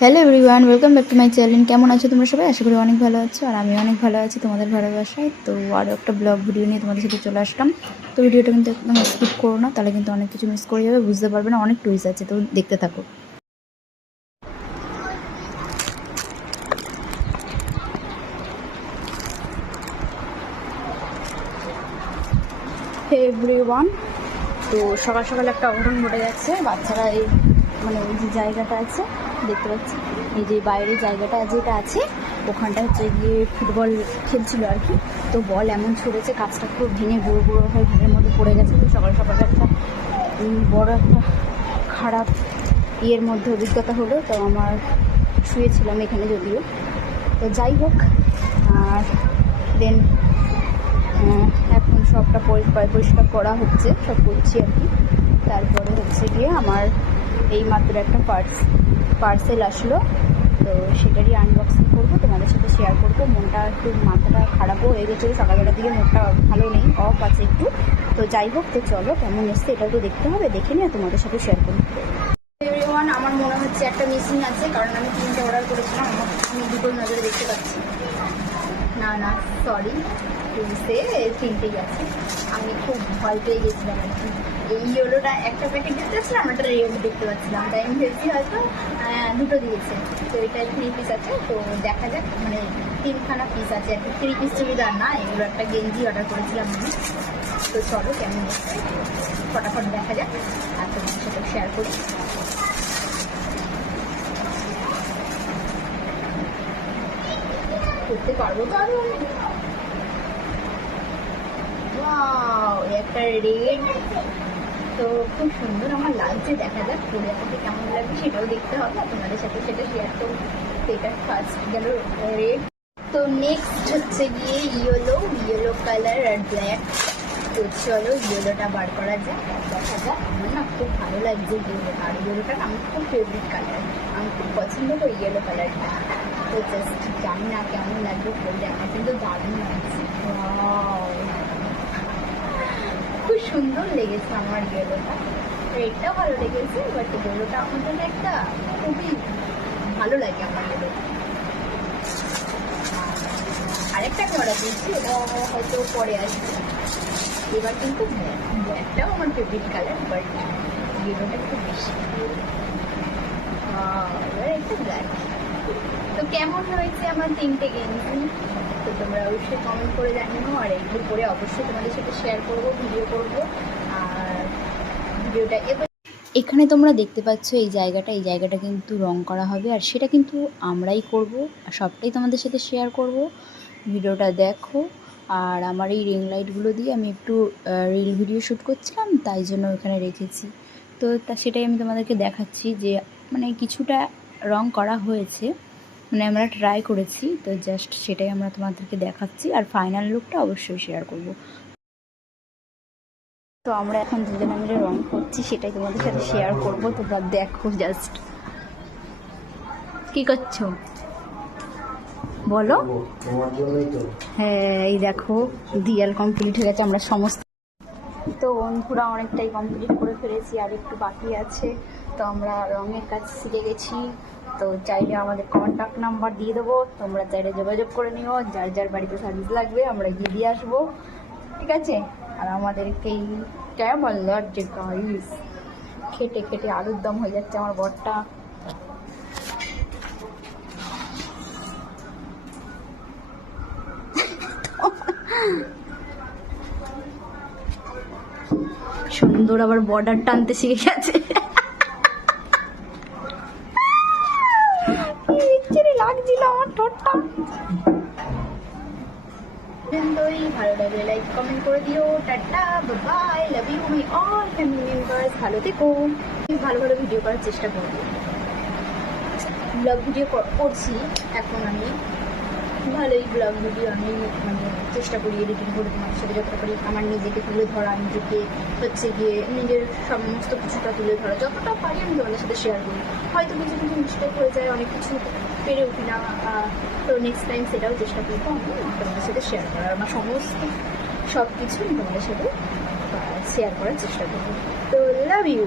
Hello everyone, welcome back to my channel. কেমন আছো তোমরা সবাই? আশা করি অনেক ভালো আছো, আর আমি অনেক ভালো আছি তোমাদের ভালোবাসায়। তো আরও একটা ব্লগ ভিডিও নিয়ে তোমাদের সাথে চলে আসলাম। তো ভিডিওটা কিন্তু একদম স্কিপ করো না, তাহলে কিন্তু অনেক কিছু মিস করে যাবে, বুঝতে পারবে না, অনেক টুইস্ট আছে, তো দেখতে থাকো। হে এভরিওয়ান, তো সকাল সকাল একটা অঘটন ঘটে যাচ্ছে। বাচ্চারা এই যে জায়গাটা আছে দেখতে পাচ্ছি, এই যে বাইরের জায়গাটা যেটা আছে ওখানটা হচ্ছে গিয়ে ফুটবল খেলছিল আর কি। তো বল এমন ছুড়েছে, কাজটা খুব ভেঙে গুঁড়ো গুঁড়ো হয়ে ঘরের মধ্যে পড়ে গেছে। তো সকাল সকাল একটা বড় একটা খারাপ ইয়ের মধ্যে অভিজ্ঞতা হলো। তো আমার শুয়েছিলাম এখানে যদিও, তো যাই হোক। আর দেন এখন সবটা পরিষ্কার করা হচ্ছে, সব করছি আর কি। তারপরে হচ্ছে গিয়ে আমার এই মাত্র একটা পার্সেল আসলো, তো সেটারই আনবক্সিং করবো, তোমাদের সাথে শেয়ার করবো। মনটা একটু, মাথাটা খারাপও হয়ে গেছিলো সকালবেলার দিকে, মনটা ভালো নেই, অফ আছে একটু। তো যাই হোক, তো চলো কেমন এসছে এটাও তো দেখতে হবে, দেখে নিয়ে তোমাদের সাথে শেয়ার করবো। এভরিওয়ান, আমার মনে হচ্ছে একটা মিসিং আছে, কারণ আমি 3টে অর্ডার করেছিলাম, আমি দুটোর নজরে দেখতে পাচ্ছি। না সরি, 3টেই আছে। আমি খুব ভয় পেয়ে গেছিলাম আর কি। এই ইয়েলোটা একটা প্যাকেট দেখতে পাচ্ছিলাম, একটা রেড দেখতে পাচ্ছিলাম, তাই আমি ভেবেছি হয়তো দুটো দিয়েছে। তো এটা 3 পিস আছে, তো দেখা যাক, 3খানা পিস আছে আর কি। 3 পিস চুড়িদার না, এগুলো একটা গেঞ্জি অর্ডার করেছিলাম আমি। তো চলো কেমন এসছে ফটাফট দেখা যাক, আর তোমার সাথে শেয়ার করি। করতে পারবো তো আরো অনেক। একটা রেড, তো খুব সুন্দর আমার লাগছে, দেখা যাক পরে আপনাকে কেমন লাগবে সেটাও দেখতে হবে, আপনাদের সাথে সেটা শেয়ার করবো। তো এটা ফার্স্ট গেল রেড, তো নেক্সট হচ্ছে গিয়ে ইয়েলো কালার আর ব্ল্যাক। তো চলো ইয়েলোটা বার করা যাক, দেখা যাক। আমার না খুব ভালো লাগছে ইয়েলোটা, আর ইয়েলোটা আমার খুব ফেভারিট কালার, আমি খুব পছন্দ করি ইয়েলো কালারটা। তো জাস্ট জানি না কেমন লাগবে পরলে, আমার কিন্তু দারুণ লাগছে। খুব সুন্দর লেগেছে আমার ইয়েলোটা, রেডটাও ভালো লেগেছে, বাট ইয়েলোটা আমার জন্য একটা খুবই ভালো লাগে আমার ইয়েলোটা। আরেকটা আমি অর্ডার দিয়েছি, ওটা হয়তো পরে আসবে। এবার কিন্তু ব্ল্যাকটাও আমার ফেভারিট কালার, বাট ইয়েলোটা একটু বেশি। এবার একটা ব্ল্যাক। তো কেমন হয়েছে আমার 3টে গেঞ্জি, তো তোমরা অবশ্যই কমেন্ট করে জানিও, আর এইগুলো পরে অবশ্যই তোমাদের সাথে শেয়ার করবো, ভিডিও করবো। আর ভিডিওটা এখানে তোমরা দেখতে পাচ্ছ এই জায়গাটা কিন্তু রং করা হবে, আর সেটা কিন্তু আমরাই করব, আর সবটাই তোমাদের সাথে শেয়ার করব। ভিডিওটা দেখো। আর আমার এই রিং লাইটগুলো দিয়ে আমি একটু রিল ভিডিও শ্যুট করছিলাম, তাই জন্য ওখানে রেখেছি। তো সেটাই আমি তোমাদেরকে দেখাচ্ছি যে কিছুটা রং করা হয়েছে, আমরা ট্রাই করেছি, তো জাস্ট সেটাই আমরা তোমাদেরকে দেখাচ্ছি, আর ফাইনাল লুকটা অবশ্যই শেয়ার করব। তো আমরা এখন দুজনে মিলে রং করছি, সেটাই তোমাদের সাথে শেয়ার করবো, তোমরা দেখো জাস্ট। কি করছো বলো? হ্যাঁ, এই দেখো দিয়াল কমপ্লিট হয়ে গেছে, আমরা সমস্ত তো বন্ধুরা অনেকটাই কমপ্লিট করে ফেলেছি, আর একটু বাকি আছে। তো আমরা রঙের কাজ শিখে গেছি, তো চাইলে আমাদের কন্ট্যাক্ট নাম্বার দিয়ে দেবো, তোমরা চাইলে যোগাযোগ করে নিও, যার যার বাড়িতে সার্ভিস লাগবে আমরা গিয়ে দিয়ে আসবো, ঠিক আছে? আর আমাদেরকেই কেমন লাগছে গাইস, খেটে খেটে আলুর দম হয়ে যাচ্ছে আমার বরটা। সুন্দর আবার বর্ডার টানতে শিখে গেছে, লাগছিল আমার ঠোঁটটা। ভালো লাগলে লাইক কমেন্ট করে দিও, tata bye, love you my all family members, ভালো থেকো। ভালো ভালো ভিডিও করার চেষ্টা করবো, ব্লগ ভিডিও করছি এখন আমি, ভালোই ব্লগ ভিডিও আমি চেষ্টা করি এডিটিং করে তোমাদের সাথে যতটা করি আমার নিজেকে তুলে ধরা, নিজেকে হচ্ছে গিয়ে নিজের সমস্ত কিছুটা তুলে ধরা, যতটা পারি আমি তোমাদের সাথে শেয়ার করি। হয়তো কিছু কিছু মিস্টেক হয়ে যায়, অনেক কিছু পেরে উঠি না, তো নেক্সট টাইম সেটাও চেষ্টা করবো আমি তোমাদের সাথে শেয়ার করার, আমার সমস্ত সব কিছু তোমাদের সাথে শেয়ার করার চেষ্টা করবো। তো লাভ ইউ।